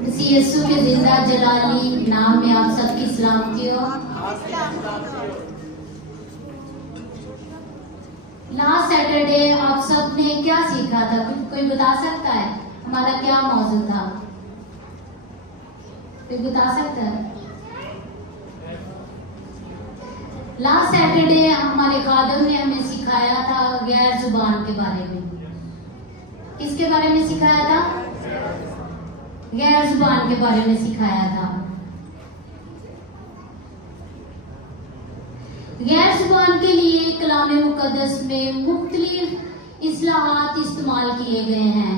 मसीह यीशु के जिंदा जलाली नाम में आप सबकी सलामती हो। लास्ट सैटरडे आप सब ने क्या सीखा था? कोई बता सकता है हमारा क्या मौजूद था? कोई बता सकता है? लास्ट सैटरडे हमारे खादम ने हमें सिखाया था गैर जुबान के बारे में। किसके बारे में सिखाया था? गैर जुबान के बारे में सिखाया था। गैर जुबान के लिए कलाम मुकद्दस में मुख्तलिफ इस्लाहात इस्तेमाल किए गए हैं,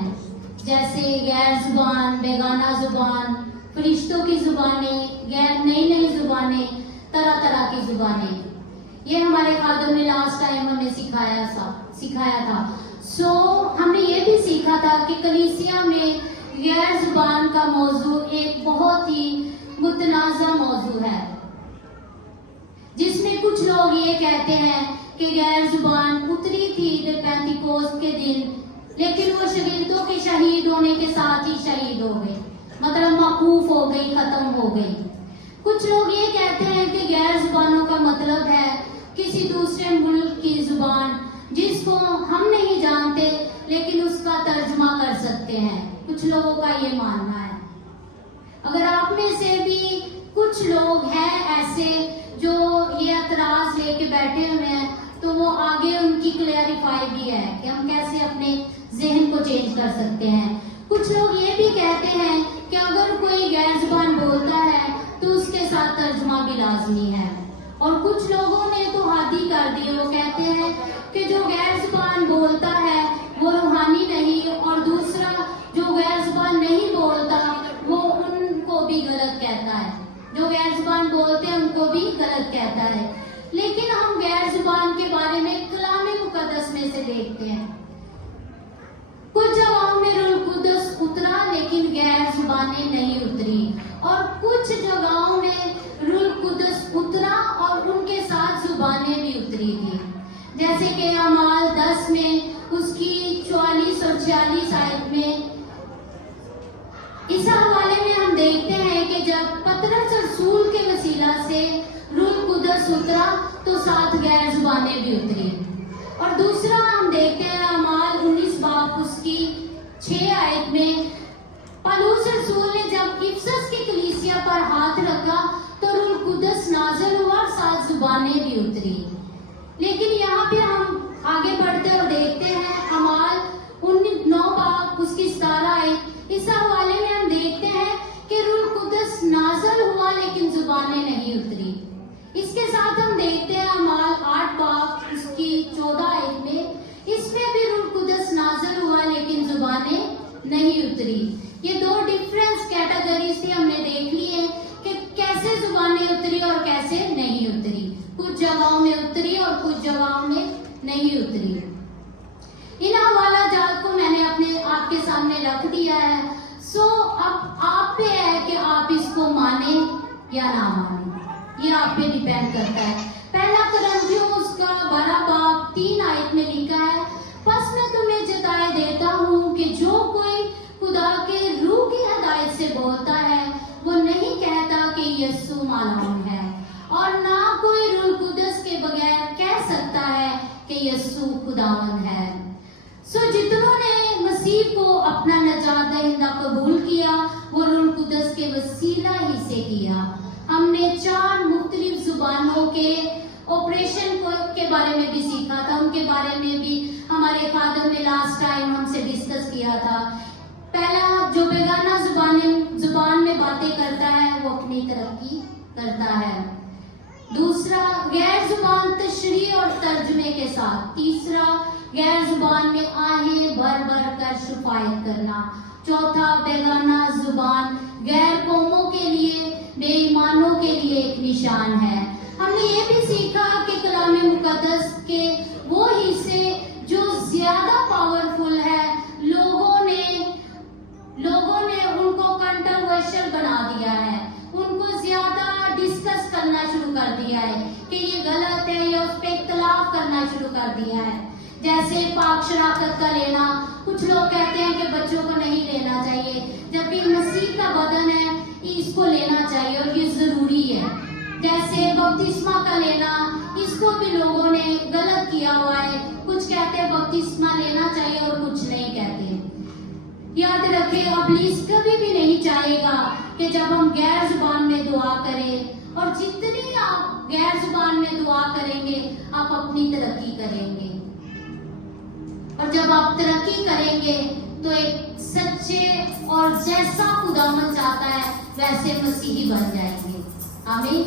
जैसे गैर जुबान, बेगाना जुबान, फरिश्तों की जुबानें, गैर नई जुबानें, तरह तरह की जुबानें। ये हमारे खादम ने लास्ट टाइम हमें सिखाया था। हमने ये भी सीखा था कि कलीसिया में गैर जुबान का मौजू एक बहुत ही मुतनाज़ा मौजू है, जिसमें कुछ लोग ये कहते हैं कि गैर जुबान उतरी थी पेंतिकोस्त के दिन, लेकिन वो शहीदों के शहीद होने के साथ ही शहीद हो गई, मतलब मौकूफ हो गई, खत्म हो गई। कुछ लोग ये कहते हैं कि गैर जुबानों का मतलब है किसी दूसरे मुल्क की जुबान जिसको हम नहीं जानते लेकिन उसका तर्जुमा कर सकते हैं। कुछ लोगों का ये मानना है। अगर आप में से भी कुछ लोग हैं ऐसे जो ये एतराज लेके बैठे हुए हैं, तो वो आगे उनकी क्लैरिफाई भी है कि हम कैसे अपने जहन को चेंज कर सकते हैं। कुछ लोग ये भी कहते हैं कि अगर कोई गैर जुबान बोलता है तो उसके साथ तर्जुमा भी लाजमी है। और कुछ लोगों ने तो हादी कर दी, वो कहते हैं कि जो गैर जुबान बोलता है वो रूहानी नहीं, और दूसरा जो गैर जुबान नहीं बोलता वो उनको भी गलत कहता है। जो गैर जुबान बोलते हैं उनको भी गलत कहता है। लेकिन हम गैर जुबान के बारे में कलाम मुकद्दस में से देखते हैं, कुछ जगहों में रूह कुद्दस उतरा लेकिन गैर जुबानें नहीं उतरी, और कुछ जगहों में रूह कुद्दस उतरा और उनके साथ जुबानें भी उतरी थी। जैसे कि अमाल 10 में उसकी 44 और 46 आयत में इस हवाले में हम देखते हैं कि जब पतरस रसूल के वसीला से रूह कुद्दस उतरा तो साथ गैर जुबानें भी उतरी। और दूसरा हम देखते हैं अमाल 19 बाब उसकी 6 आयत में पौलुस रसूल ने जब इफिसस की कलीसिया पर हाथ रखा तो रूह कुद्दस नाज़िल हुआ और साथ जुबानें भी उतरी। लेकिन यहाँ पे हम आगे बढ़ते और देखते हैं अमाल 9 बाब उसकी 17 आयत, इस हवाले में हम देखते हैं कि रूह कुद्दस नाज़िल हुआ लेकिन जुबानें नहीं उतरी। इसके साथ हम देखते हैं अमाल 8 बाब उसकी 14 आयत में, इसमें भी रूह कुद्दस नाज़िल हुआ लेकिन जुबानें नहीं उतरी। ये दो डिफरेंस कैटेगरीज थी, हमने देख ली है कि कैसे जुबानें उतरी और कैसे नहीं उतरी। कुछ जगहों में उतरी और कुछ जगहों में नहीं उतरी। इन हवाला जात को मैंने आपके सामने रख दिया है। अब आप पे है कि आप इसको माने या ना माने, ये आप पे डिपेंड करता है। पहला कुरिन्थियों उसका 12 बाब 3 आयत में लिखा है, बस मैं तुम्हें जताए देता हूँ कि जो कोई खुदा के रूह की हदायत से बोलता है वो नहीं कहता कि यीशु मालूम है, और ना कोई रूह कुद्दस के बगैर कह सकता है कि यीशु खुदावंद है। जितनों ने मसीह को अपना नजात दहिंदा कबूल किया वो रूह कुद्दस के वसीला ही से किया। हमने 4 मुख्तलिफ जुबानों के ऑपरेशन के बारे में भी सीखा था, उनके बारे में भी हमारे फादर ने लास्ट टाइम हमसे डिस्कस किया था। पहला, जो बेगाना जुबान में बातें करता है वो अपनी तरक्की करता है। दूसरा, गैर जुबान तशरीह और तर्जुमे के साथ। तीसरा, गैर जुबान में आहें भर भर कर शिफायत करना। चौथा, बेगाना जुबान गैर कौमों के लिए, बेईमानों के लिए एक निशान है। हमने ये भी सीखा कि कलाम मुकद्दस के वो हिस्से जो ज्यादा पावरफुल है, लोगों ने उनको कंट्रोवर्शियल बना दिया है, उनको ज्यादा डिस्कस करना शुरू कर दिया है कि ये गलत है या उस पर इख्तलाफ करना शुरू कर दिया है। जैसे पाक शराकत का लेना, कुछ लोग कहते हैं कि बच्चों को नहीं लेना चाहिए, जबकि मसीह का बदन اس کو لینا چاہیے اور یہ ضروری ہے. جیسے بپتسمہ کا لینا، اس کو بھی لوگوں نے غلط کیا ہوا ہے. کچھ کہتے ہیں بپتسمہ لینا چاہیے اور کچھ نہیں کہتے. یاد رکھیں ابلیس کبھی بھی نہیں چاہے گا کہ جب ہم غیر زبان میں دعا کریں، اور جتنی آپ غیر زبان میں دعا کریں گے آپ اپنی ترقی کریں گے. اور جب آپ ترقی کریں گے تو ایک سچے اور جیسا خداوند چاہتا ہے ویسے مسیحی بن جائیں گے. آمین.